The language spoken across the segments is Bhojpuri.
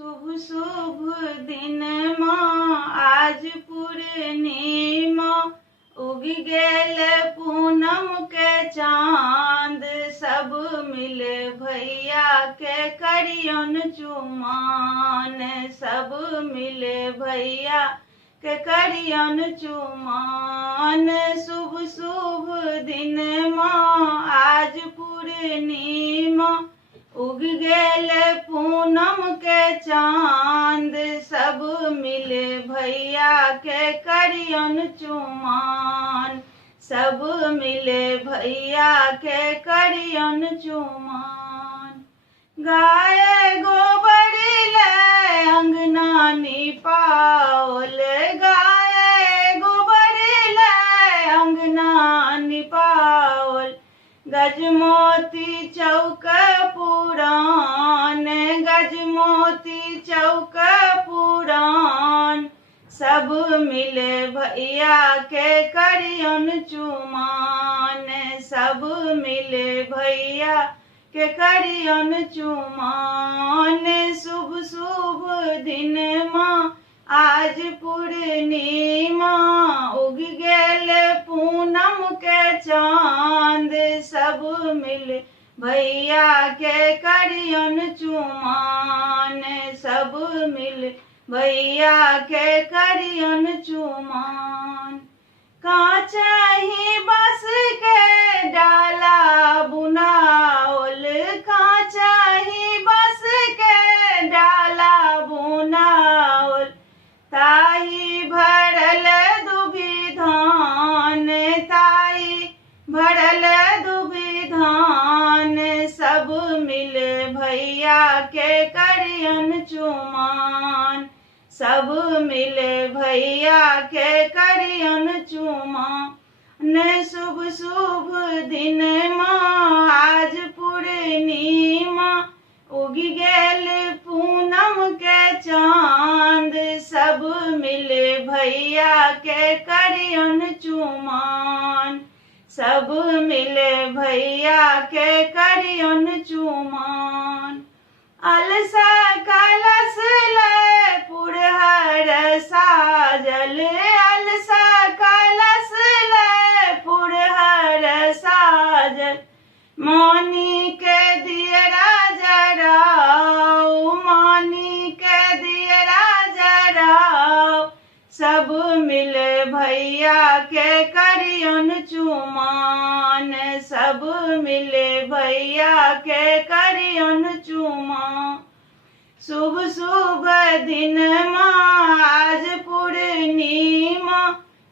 शुभ शुभ दिन माँ आज पूर्णिमा उगि गेल पूनम के चांद सब मिले भैया के करियन चुमान सब मिले भैया के करियन चुमान शुभ शुभ दिन माँ आज पूर्णिमा उग गेल पूनम के चांद सब मिले भैया के करियन चुमान सब मिले भैया के करियन चुमान गाय गोबर ले अंगना निपाओल गाय गोबर ले अंगना निपाओल गजमोती चौक पुरान गजमोती चौक पुरान सब मिले भैया के करियन चुमान सब मिले भैया के करियन चुमान शुभ शुभ दिन माँ आज पूर्णिमा उग गेल पूनम के चांद सब मिले भैया के करियन चुमान सब मिले भैया के करियन चुमान कांच ही बस के डाला बुनाओल कांच ही बस के डाला बुनाओल ताई भरल दुबी धान ताई भरल दुबी धान सब मिले भैया के करियन चुमान सब मिले भैया के करियन चुमान शुभ शुभ दिन माँ आज पूर्णिमा उगि गेल पूनम के चांद सब मिले भैया के करियन चुमान सब मिले भैया के करियन चुमान अलसा कलश ले पुरहर साजल अलसा कलश ले पुरहर साजल मानी के दियरा जराओ मानी के दियरा जराओ सब मिले भैया के करियन चुमान सब मिले भैया के करियन चुमान शुभ शुभ दिन माँ आज पूर्णिमा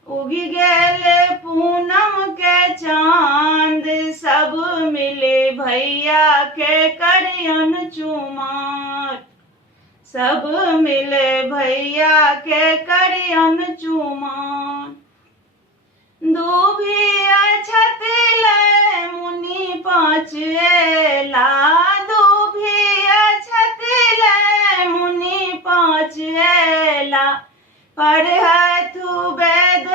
उगि गेल पूनम के चांद सब मिले भैया के करियन चुमान सब मिले भैया के करियन चुमान दूभिया छत ले मुनि पाँच एला दूभिया छत ले मुनि पाँच एला पढ़तु वेद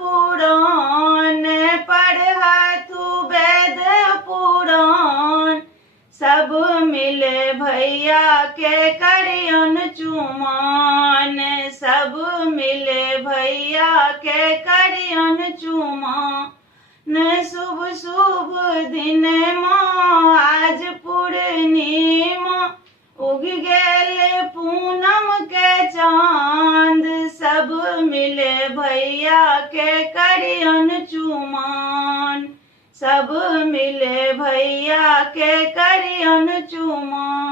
पुराण पढ़तु वेद पुराण सब मिले भैया के करियन चुमान सब मिले भैया के करियन चुमान शुभ शुभ दिन माँ आज पूर्णिमा उग गेल पूनम के चांद सब मिले भैया के करियन चुमान सब मिले भैया के करियन चुमान।